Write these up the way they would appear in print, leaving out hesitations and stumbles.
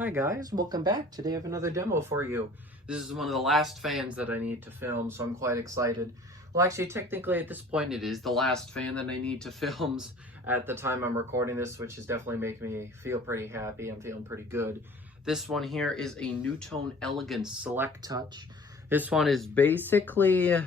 Hi guys, welcome back. Today I have another demo for you. This is one of the last fans that I need to film, so I'm quite excited. Well, actually, technically at this point it is the last fan that I need to film at the time I'm recording this, which is definitely making me feel pretty happy. I'm feeling pretty good. This one here is a NuTone Elegance SelecTouch. This one is basically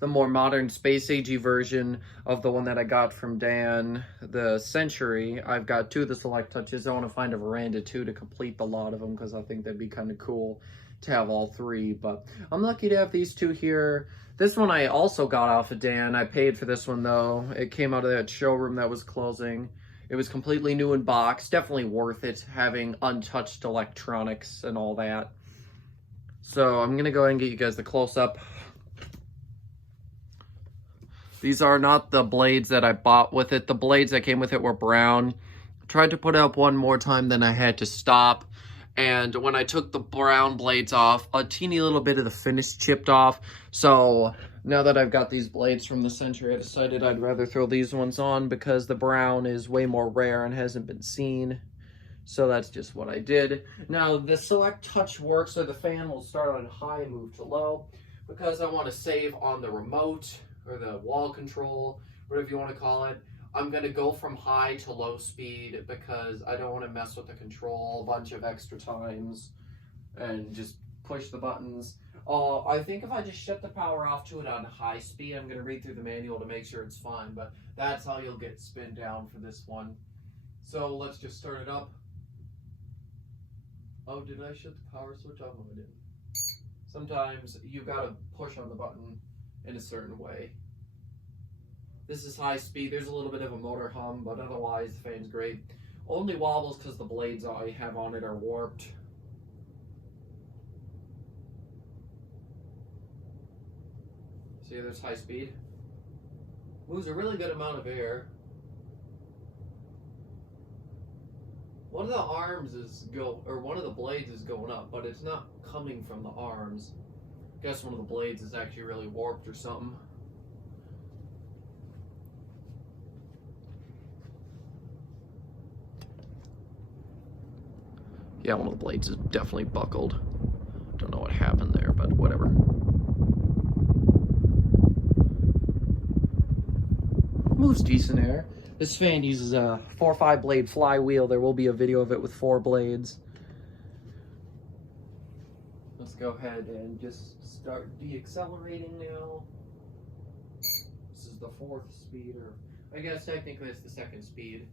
the more modern space-agey version of the one that I got from Dan, the Century. I've got two of the SelecTouches. I want to find a Veranda 2 to complete the lot of them because I think that'd be kind of cool to have all three. But I'm lucky to have these two here. This one I also got off of Dan. I paid for this one though. It came out of that showroom that was closing. It was completely new in box. Definitely worth it having untouched electronics and all that. So I'm going to go ahead and get you guys the close-up. These are not the blades that I bought with it. The blades that came with it were brown. I tried to put it up one more time, then I had to stop. And when I took the brown blades off, a teeny little bit of the finish chipped off. So now that I've got these blades from the Century, I decided I'd rather throw these ones on because the brown is way more rare and hasn't been seen. So that's just what I did. Now the SelecTouch works, so the fan will start on high and move to low because I want to save on the remote or the wall control, whatever you want to call it. I'm going to go from high to low speed because I don't want to mess with the control a bunch of extra times and just push the buttons. I think if I just shut the power off to it on high speed, I'm going to read through the manual to make sure it's fine, but that's how you'll get spin down for this one. So let's just start it up. Oh, did I shut the power switch off? No, I didn't. Sometimes you gotta push on the button in a certain way. This is high speed. There's a little bit of a motor hum, but otherwise the fan's great. Only wobbles because the blades I have on it are warped. See, there's high speed. Moves a really good amount of air. One of the arms is one of the blades is going up, but it's not coming from the arms. I guess one of the blades is actually really warped or something. Yeah, one of the blades is definitely buckled. Don't know what happened there, but whatever. Moves decent air. This fan uses a 4 or 5 blade flywheel. There will be a video of it with 4 blades. Let's go ahead and just start deaccelerating now. This is the 4th speed, or I guess technically it's the 2nd speed.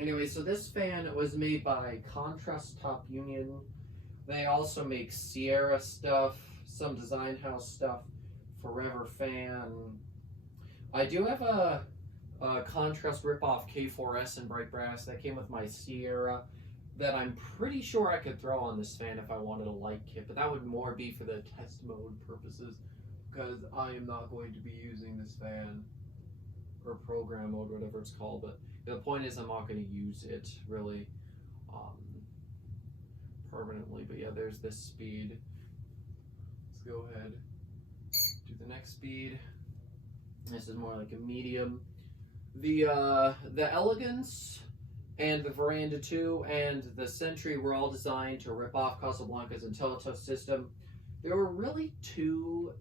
Anyway, so this fan was made by Contrast Top Union. They also make Sierra stuff, some Design House stuff, Forever Fan. I do have a contrast ripoff K4S in bright brass that came with my Sierra that I'm pretty sure I could throw on this fan if I wanted a light kit, but that would more be for the test mode purposes because I am not going to be using this fan or program mode, whatever it's called. But the point is I'm not going to use it really permanently. But yeah, there's this speed. Let's go ahead, do the next speed. This is more like a medium. The Elegance and the Veranda 2 and the Century were all designed to rip off Casablanca's IntelliTouch system. There were really 2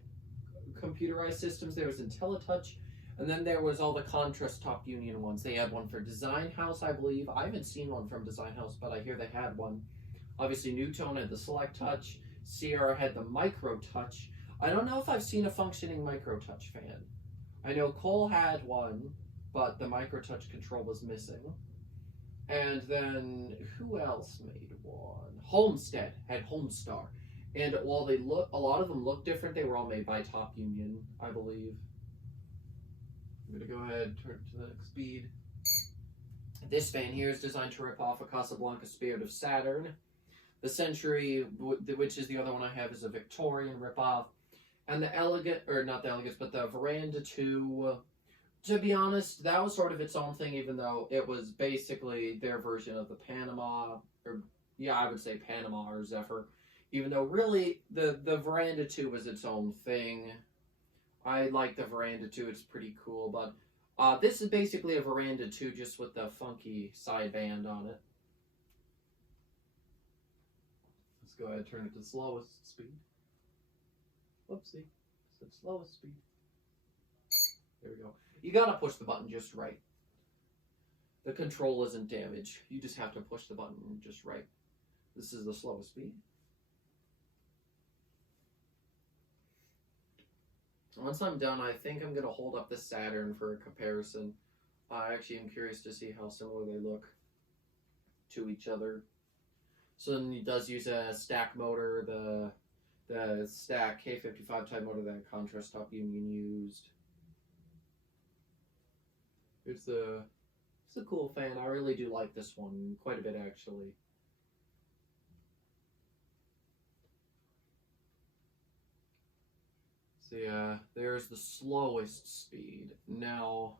computerized systems. There was IntelliTouch, and then there was all the Contrast Top Union ones. They had one for Design House, I believe. I haven't seen one from Design House, but I hear they had one. Obviously, NuTone had the SelecTouch. Sierra had the MicroTouch. I don't know if I've seen a functioning MicroTouch fan. I know Cole had one, but the MicroTouch control was missing. And then, who else made one? Homestead had Homestar. And while a lot of them look different, they were all made by Top Union, I believe. I'm gonna go ahead and turn to the next speed. This fan here is designed to rip off a Casablanca Spirit of Saturn. The Century, which is the other one I have, is a Victorian ripoff. And the Elegant, or not the Elegance, but the Veranda 2, to be honest, that was sort of its own thing, even though it was basically their version of the Panama, or yeah, I would say Panama or Zephyr. Even though really, the Veranda 2 was its own thing. I like the Veranda 2, it's pretty cool, but this is basically a Veranda 2 just with the funky sideband on it. Let's go ahead and turn it to the slowest speed. Whoopsie. It's the slowest speed. There we go. You gotta push the button just right. The control isn't damaged. You just have to push the button just right. This is the slowest speed. Once I'm done, I think I'm gonna hold up the Saturn for a comparison. I actually am curious to see how similar they look to each other. So then he does use a stack motor, the stack K55 type motor that Contrast Top Union used. It's a cool fan. I really do like this one quite a bit, actually. So yeah, there's the slowest speed. Now,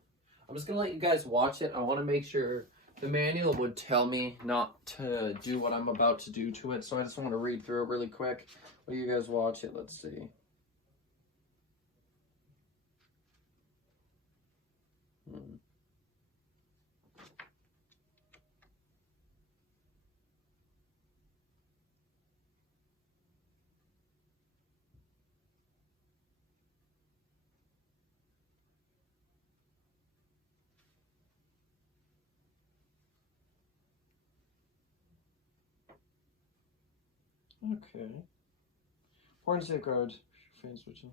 I'm just gonna let you guys watch it. I want to make sure the manual would tell me not to do what I'm about to do to it, so I just want to read through it really quick. While you guys watch it, let's see. Okay. Point safeguard. Fan switching.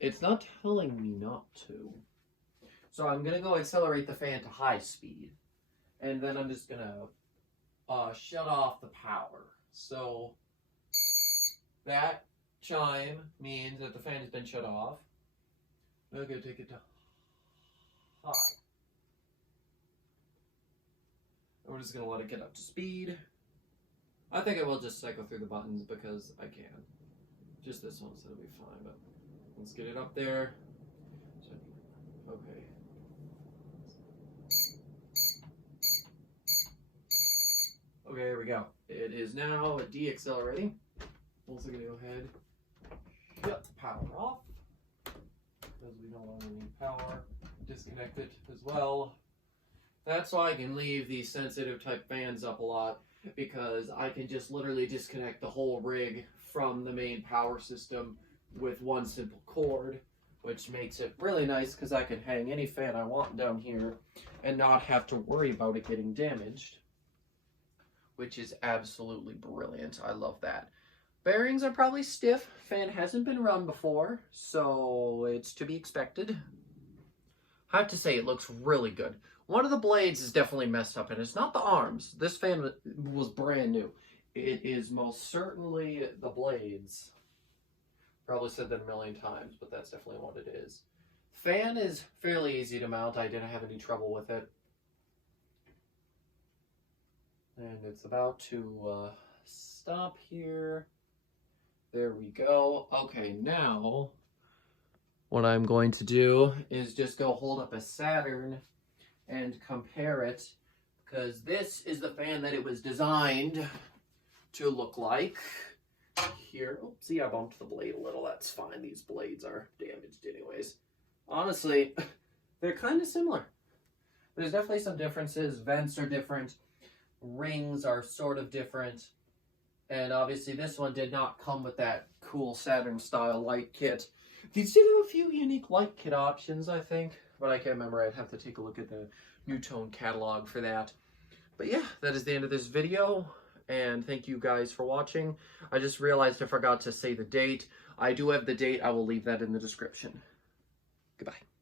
It's not telling me not to. So I'm gonna go accelerate the fan to high speed. And then I'm just gonna shut off the power. So that chime means that the fan has been shut off. I'm gonna take it to high. We're just going to let it get up to speed. I think I will just cycle through the buttons because I can. Just this one, so it'll be fine. But let's get it up there. Okay. Okay, here we go. It is now deaccelerating. Also going to go ahead, shut the power off because we no longer need power. Disconnect it as well. That's why I can leave these sensitive type fans up a lot, because I can just literally disconnect the whole rig from the main power system with one simple cord, which makes it really nice because I can hang any fan I want down here and not have to worry about it getting damaged, which is absolutely brilliant. I love that. Bearings are probably stiff. Fan hasn't been run before, so it's to be expected. I have to say it looks really good. One of the blades is definitely messed up, and it's not the arms. This fan was brand new. It is most certainly the blades. Probably said that a million times, but that's definitely what it is. Fan is fairly easy to mount. I didn't have any trouble with it. And it's about to stop here. There we go. Okay, now what I'm going to do is just go hold up a Saturn and compare it, because this is the fan that it was designed to look like. Here, oh, see, I bumped the blade a little. That's fine. These blades are damaged anyways. Honestly, they're kind of similar. There's definitely some differences. Vents are different. Rings are sort of different. And obviously this one did not come with that cool Saturn style light kit. These do have a few unique light kit options, I think, but I can't remember. I'd have to take a look at the NuTone catalog for that. But yeah, that is the end of this video, and thank you guys for watching. I just realized I forgot to say the date. I do have the date. I will leave that in the description. Goodbye.